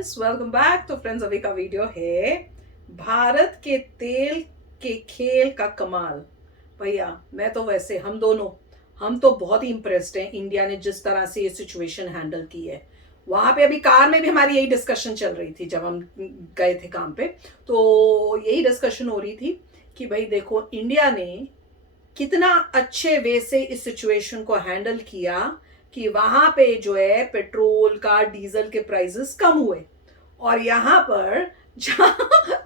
Friends, welcome back. तो friends, अभी का वीडियो है भारत के तेल के खेल का कमाल। भैया मैं तो वैसे हम तो बहुत ही इम्प्रेस्ड हैं इंडिया ने जिस तरह से ये सिचुएशन हैंडल की है। वहां पे अभी कार में भी हमारी यही डिस्कशन चल रही थी जब हम गए थे काम पे, तो यही डिस्कशन हो रही थी कि भाई देखो इंडिया ने कितना अच्छे वे से इस सिचुएशन को हैंडल किया कि वहां पे जो है पेट्रोल का डीजल के प्राइसेस कम हुए, और यहाँ पर जहां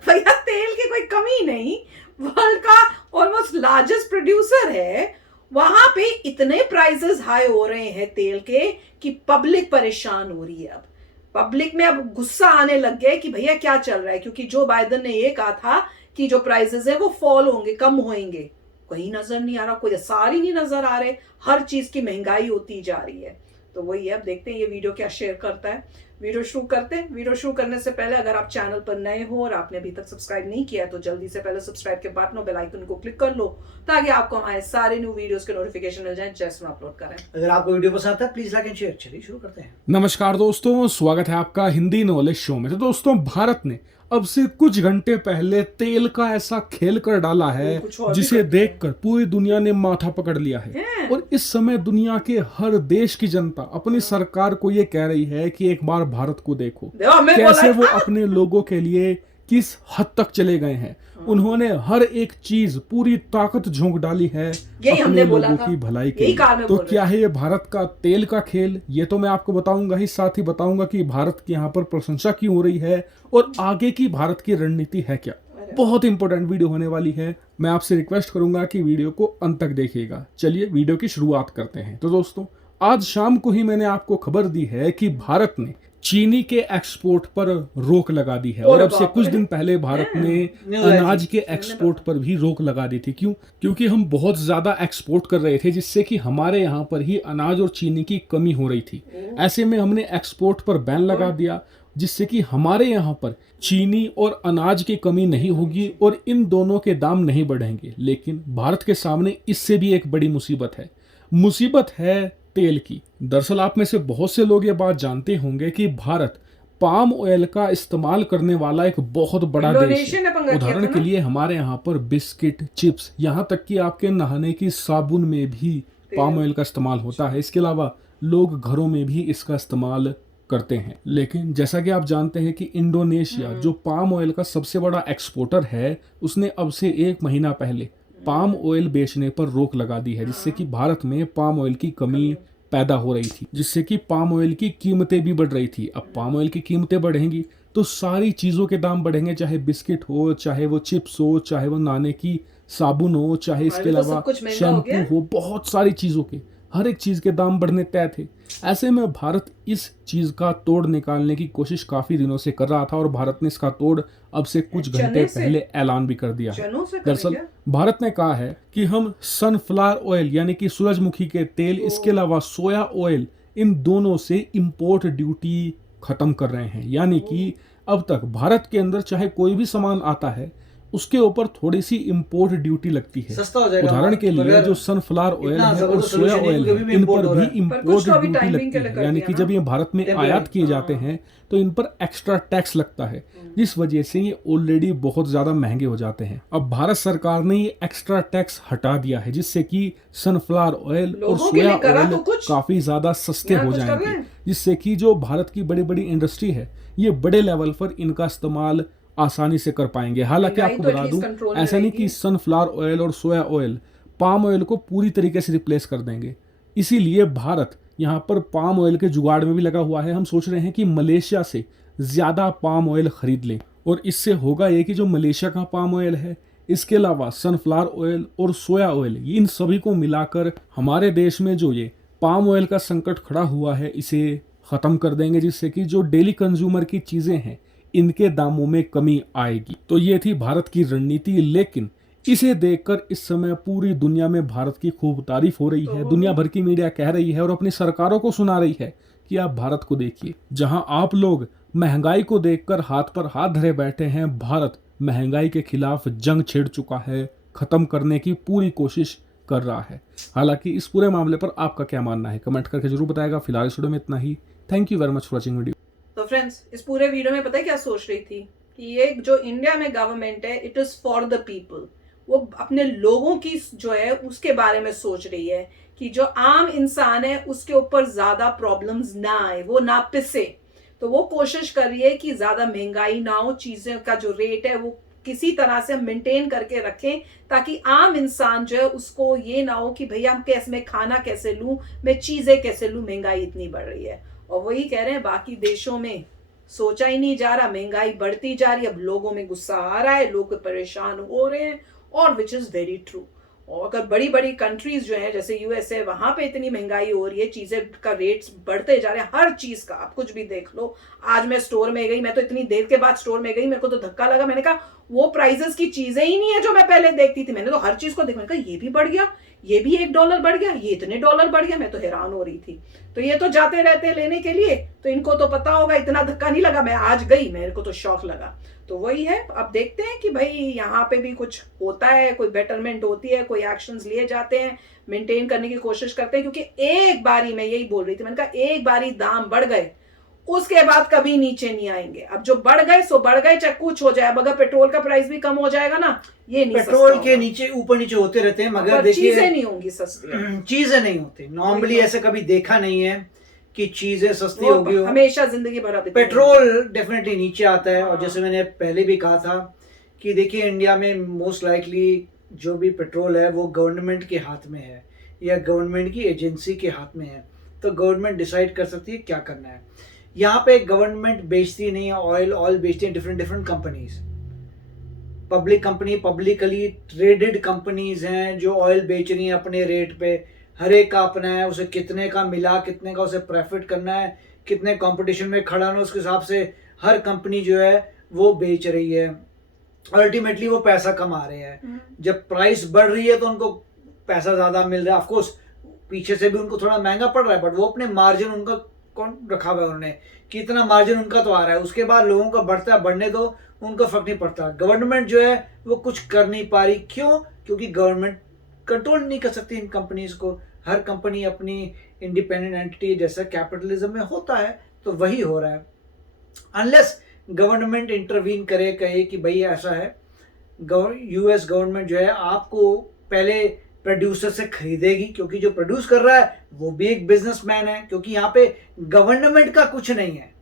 भैया तेल की कोई कमी नहीं, वर्ल्ड का ऑलमोस्ट लार्जेस्ट प्रोड्यूसर है, वहां पे इतने प्राइसेस हाई हो रहे हैं तेल के कि पब्लिक परेशान हो रही है। अब पब्लिक में अब गुस्सा आने लग गया कि भैया क्या चल रहा है, क्योंकि जो बाइडेन ने ये कहा था कि जो प्राइसेस है वो फॉल होंगे, कम होंगे, कहीं नजर नहीं आ रहा, कोई सार ही नहीं नजर आ रहे, हर चीज की महंगाई होती जा रही है। तो वही है, अब देखते हैं ये वीडियो क्या शेयर करता है। वीडियो शुरू करते हैं। वीडियो शुरू करने से पहले अगर आप चैनल पर नए हो और आपने अभी तक सब्सक्राइब नहीं किया है तो जल्दी से पहले सब्सक्राइब के बटन और बेल आइकन को क्लिक कर लो ताकि आपको हमारे सारे न्यू वीडियोस के नोटिफिकेशन मिल जाए जैसे हम अपलोड करें। अगर आपको वीडियो पसंद आता है प्लीज लाइक एंड शेयर। चलिए शुरू करते हैं। नमस्कार दोस्तों, स्वागत है आपका हिंदी नॉलेज शो में। तो दोस्तों, भारत ने अब से कुछ घंटे पहले तेल का ऐसा खेल कर डाला है जिसे देखकर पूरी दुनिया ने माथा पकड़ लिया है। और इस समय दुनिया के हर देश की जनता अपनी सरकार को ये कह रही है कि एक बार भारत को देखो कैसे वो अपने लोगों के लिए किस हद तक चले गए हैं। उन्होंने हर एक चीज पूरी ताकत झोंक डाली है अपने लोगों की भलाई के लिए। तो क्या है ये भारत का तेल का खेल, ये तो मैं आपको बताऊंगा ही, साथ ही बताऊंगा कि भारत की यहाँ पर प्रशंसा क्यों हो रही है और आगे की भारत की रणनीति है क्या। बहुत इंपॉर्टेंट वीडियो होने वाली है। मैं आपसे रिक्वेस्ट करूंगा कि वीडियो को अंत तक देखिएगा। चलिए वीडियो की शुरुआत करते हैं। तो दोस्तों, आज शाम को ही मैंने आपको खबर दी है कि भारत ने चीनी के एक्सपोर्ट पर रोक लगा दी है। और अब से कुछ दिन पहले भारत ने अनाज के एक्सपोर्ट पर भी रोक लगा दी थी। क्यों? क्योंकि हम बहुत ज्यादा एक्सपोर्ट कर रहे थे जिससे कि हमारे यहाँ पर ही अनाज और चीनी की कमी हो रही थी। ऐसे में हमने एक्सपोर्ट पर बैन लगा दिया जिससे कि हमारे यहाँ पर चीनी और अनाज की कमी नहीं होगी और इन दोनों के दाम नहीं बढ़ेंगे। लेकिन भारत के सामने इससे भी एक बड़ी मुसीबत है तेल की। दरअसल आप में से बहुत से लोग ये बात जानते होंगे कि भारत पाम ऑयल का इस्तेमाल करने वाला एक बहुत बड़ा देश है। उदाहरण के लिए हमारे यहाँ पर बिस्किट, चिप्स, यहाँ तक कि आपके नहाने की साबुन में भी पाम ऑयल का इस्तेमाल होता है। इसके अलावा लोग घरों में भी इसका इस्तेमाल करते हैं। लेकिन जैसा कि आप जानते हैं कि इंडोनेशिया जो पाम ऑयल का सबसे बड़ा एक्सपोर्टर है, उसने अब से 1 महीना पहले पाम ऑयल बेचने पर रोक लगा दी है जिससे कि भारत में पाम ऑयल की कमी पैदा हो रही थी, जिससे कि पाम ऑयल की कीमतें भी बढ़ रही थी। अब पाम ऑयल की कीमतें बढ़ेंगी तो सारी चीज़ों के दाम बढ़ेंगे, चाहे बिस्किट हो, चाहे वो चिप्स हो, चाहे वो नहाने की साबुन हो, चाहे इसके अलावा शैम्पू हो, बहुत सारी चीज़ों के हर एक चीज़ के दाम बढ़ने तय थे। ऐसे में भारत इस चीज़ का तोड़ निकालने की कोशिश काफ़ी दिनों से कर रहा था और भारत ने इसका तोड़ अब से कुछ घंटे पहले ऐलान भी कर दिया है। दरअसल भारत ने कहा है कि हम सनफ्लावर ऑयल यानी कि सूरजमुखी के तेल, इसके अलावा सोया ऑयल, इन दोनों से इंपोर्ट ड्यूटी खत्म कर रहे हैं। यानी कि अब तक भारत के अंदर चाहे कोई भी सामान आता है उसके ऊपर थोड़ी सी इंपोर्ट ड्यूटी लगती है। उदाहरण के लिए जो सनफ्लावर ऑयल है और सोया ऑयल है, इन पर भी इंपोर्ट ड्यूटी लगती है। यानी कि जब ये भारत में आयात किए जाते हैं तो इन पर एक्स्ट्रा टैक्स लगता है, जिस वजह से ये ऑलरेडी बहुत ज्यादा महंगे हो जाते हैं। अब भारत सरकार ने ये एक्स्ट्रा टैक्स हटा दिया है जिससे कि सनफ्लावर ऑयल और सोया ऑयल काफी ज्यादा सस्ते हो जाएंगे, जिससे कि जो भारत की बड़ी बड़ी इंडस्ट्री है ये बड़े लेवल पर इनका इस्तेमाल आसानी से कर पाएंगे। हालांकि आपको बता दूं, ऐसा नहीं कि सनफ्लावर ऑयल और सोया ऑयल पाम ऑयल को पूरी तरीके से रिप्लेस कर देंगे। इसीलिए भारत यहाँ पर पाम ऑयल के जुगाड़ में भी लगा हुआ है। हम सोच रहे हैं कि मलेशिया से ज़्यादा पाम ऑयल खरीद लें, और इससे होगा ये कि जो मलेशिया का पाम ऑयल है, इसके अलावा सनफ्लावर ऑयल और सोया ऑयल, इन सभी को मिलाकर हमारे देश में जो ये पाम ऑयल का संकट खड़ा हुआ है इसे ख़त्म कर देंगे, जिससे कि जो डेली कंज्यूमर की चीज़ें हैं इनके दामों में कमी आएगी। तो ये थी भारत की रणनीति। लेकिन इसे देखकर इस समय पूरी दुनिया में भारत की खूब तारीफ हो रही है। दुनिया भर की मीडिया कह रही है और अपनी सरकारों को सुना रही है कि आप भारत को देखिए, जहां आप लोग महंगाई को देखकर हाथ पर हाथ धरे बैठे हैं, भारत महंगाई के खिलाफ जंग छेड़ चुका है, खत्म करने की पूरी कोशिश कर रहा है। हालांकि इस पूरे मामले पर आपका क्या मानना है कमेंट करके जरूर बताएगा। फिलहाल इस वीडियो में इतना ही। Thank you very much for watching video. तो फ्रेंड्स, इस पूरे वीडियो में पता है क्या सोच रही थी कि ये जो इंडिया में गवर्नमेंट है, it is for the people. वो अपने लोगों की जो है उसके बारे में सोच रही है कि जो आम इंसान है उसके ऊपर ज्यादा प्रॉब्लम्स ना आए, वो ना पिसे। तो वो कोशिश कर रही है कि ज्यादा महंगाई ना हो, चीजें का जो रेट है वो किसी तरह से मेंटेन करके रखें, ताकि आम इंसान जो है उसको ये ना हो कि भैया मैं खाना कैसे लूं, मैं चीजें कैसे लूं, महंगाई इतनी बढ़ रही है। और वही कह रहे हैं बाकी देशों में सोचा ही नहीं जा रहा, महंगाई बढ़ती जा रही है, अब लोगों में गुस्सा आ रहा है, लोग परेशान हो रहे हैं, और विच इज वेरी ट्रू। और अगर बड़ी बड़ी कंट्रीज जो है जैसे यूएसए, वहां पे इतनी महंगाई हो रही है, चीजें का रेट्स बढ़ते जा रहे हैं, हर चीज का। आप कुछ भी देख लो। आज मैं स्टोर में गई, मैं तो इतनी देर के बाद स्टोर में गई, मेरे को तो धक्का लगा। मैंने कहा वो प्राइजेस की चीजें ही नहीं है जो मैं पहले देखती थी। मैंने तो हर चीज को देखा, मैंने कहा ये भी बढ़ गया, ये भी $1 बढ़ गया, ये इतने डॉलर बढ़ गया। मैं तो हैरान हो रही थी। तो ये तो जाते रहते हैं लेने के लिए, तो इनको तो पता होगा, इतना धक्का नहीं लगा। मैं आज गई, मेरे को तो शौक लगा। तो वही है, अब देखते हैं कि भाई यहाँ पे भी कुछ होता है, कोई बेटरमेंट होती है, कोई एक्शंस लिए जाते हैं, मेंटेन करने की कोशिश करते हैं। क्योंकि एक बारी, मैं यही बोल रही थी, मैंने कहा एक बारी दाम बढ़ गए उसके बाद कभी नीचे नहीं आएंगे। अब जो बढ़ गए सो बढ़ गए, चाहे कुछ हो जाए। अगर पेट्रोल का प्राइस भी कम हो जाएगा ना, ये नहीं, पेट्रोल के नीचे ऊपर नीचे होते रहते हैं, मगर देखिए चीजें नहीं होंगी सस्ती, चीजें नहीं होती। नॉर्मली ऐसा कभी देखा नहीं है कि चीजें सस्ती होगी। हमेशा जिंदगी भर पेट्रोल डेफिनेटली नीचे आता है। और जैसे मैंने पहले भी कहा था कि देखिए इंडिया में मोस्ट लाइकली जो भी पेट्रोल है वो गवर्नमेंट के हाथ में है या गवर्नमेंट की एजेंसी के हाथ में है। तो गवर्नमेंट डिसाइड कर सकती है क्या करना है। यहाँ पे गवर्नमेंट बेचती नहीं है ऑयल बेचती है different companies. Public company, publicly traded companies हैं जो ऑयल बेच रही हैं अपने रेट पे। हर एक का अपना है, उसे कितने का मिला, कितने का उसे प्रॉफिट करना है, कितने कंपटीशन में खड़ा होना, उसके हिसाब से हर कंपनी जो है वो बेच रही है। अल्टीमेटली वो पैसा कमा रहे हैं। जब प्राइस बढ़ रही है तो उनको पैसा ज्यादा मिल रहा है। ऑफकोर्स पीछे से भी उनको थोड़ा महंगा पड़ रहा है, बट वो अपने मार्जिन उनका कौन रखा हुआ है उन्होंने कि इतना मार्जिन उनका तो आ रहा है। उसके बाद लोगों का बढ़ता है, बढ़ने दो, उनको फर्क नहीं पड़ता। गवर्नमेंट जो है वो कुछ कर नहीं पा रही। क्यों? क्योंकि गवर्नमेंट कंट्रोल नहीं कर सकती इन कंपनीज को। हर कंपनी अपनी इंडिपेंडेंट एंटिटी, जैसा कैपिटलिज्म में होता है, तो वही हो रहा है। अनलेस गवर्नमेंट इंटरवीन करे, कहे कि भाई ऐसा है, यूएस गवर्नमेंट जो है आपको पहले प्रोड्यूसर से खरीदेगी, क्योंकि जो प्रोड्यूस कर रहा है वो भी एक बिजनेसमैन है, क्योंकि यहाँ पे गवर्नमेंट का कुछ नहीं है।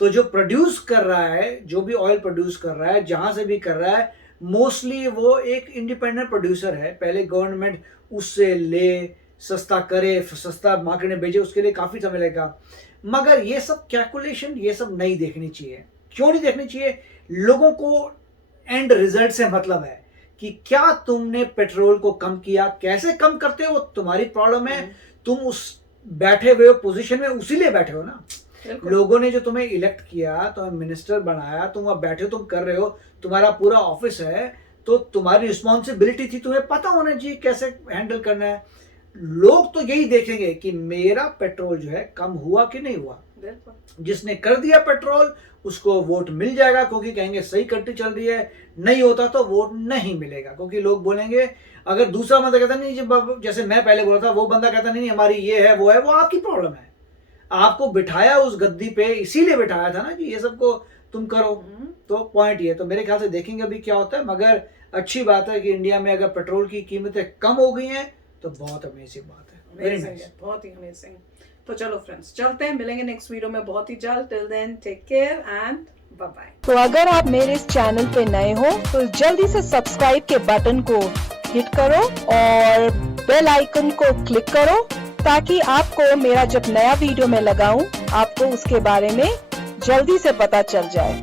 तो जो प्रोड्यूस कर रहा है, जो भी ऑयल प्रोड्यूस कर रहा है, जहां से भी कर रहा है, मोस्टली वो एक इंडिपेंडेंट प्रोड्यूसर है। पहले गवर्नमेंट उससे ले, सस्ता करे, सस्ता मार्केट में बेचे, उसके लिए काफी समय लगेगा। मगर ये सब कैलकुलेशन, ये सब नहीं देखनी चाहिए। क्यों नहीं देखनी चाहिए? लोगों को एंड रिजल्ट से मतलब है कि क्या तुमने पेट्रोल को कम किया, कैसे कम करते हो वो तुम्हारी प्रॉब्लम है। तुम उस बैठे हुए पोजीशन में उसी लिए बैठे हो ना। लोगों ने जो तुम्हें इलेक्ट किया, तुम्हें मिनिस्टर बनाया, तुम अब बैठे हो, तुम कर रहे हो, तुम्हारा पूरा ऑफिस है, तो तुम्हारी रिस्पॉन्सिबिलिटी थी, तुम्हें पता होना चाहिए कैसे हैंडल करना है। लोग तो यही देखेंगे कि मेरा पेट्रोल जो है कम हुआ कि नहीं हुआ। जिसने कर दिया पेट्रोल उसको वोट मिल जाएगा, क्योंकि कहेंगे सही कंट्री चल रही है। नहीं होता तो वोट नहीं मिलेगा, क्योंकि लोग बोलेंगे, अगर दूसरा बंदा कहता नहीं, जैसे मैं पहले बोला था, वो बंदा कहता नहीं हमारी ये है वो है, वो आपकी प्रॉब्लम है। आपको बिठाया उस गद्दी पे, इसीलिए बिठाया था ना कि ये सबको तुम करो। तो पॉइंट ये, तो मेरे ख्याल से देखेंगे अभी क्या होता है। मगर अच्छी बात है कि इंडिया में अगर पेट्रोल की कीमतें कम हो गई हैं तो बहुत अमेजिंग बात है। वेरी नाइस, बहुत ही अमेजिंग। तो चलो फ्रेंड्स, चलते हैं, मिलेंगे नेक्स्ट वीडियो में बहुत ही जल्द। Till then take care and bye bye. तो अगर आप मेरे इस चैनल पे नए हो तो जल्दी से सब्सक्राइब के बटन को हिट करो और बेल आइकन को क्लिक करो, ताकि आपको मेरा जब नया वीडियो मैं लगाऊं आपको उसके बारे में जल्दी से पता चल जाए।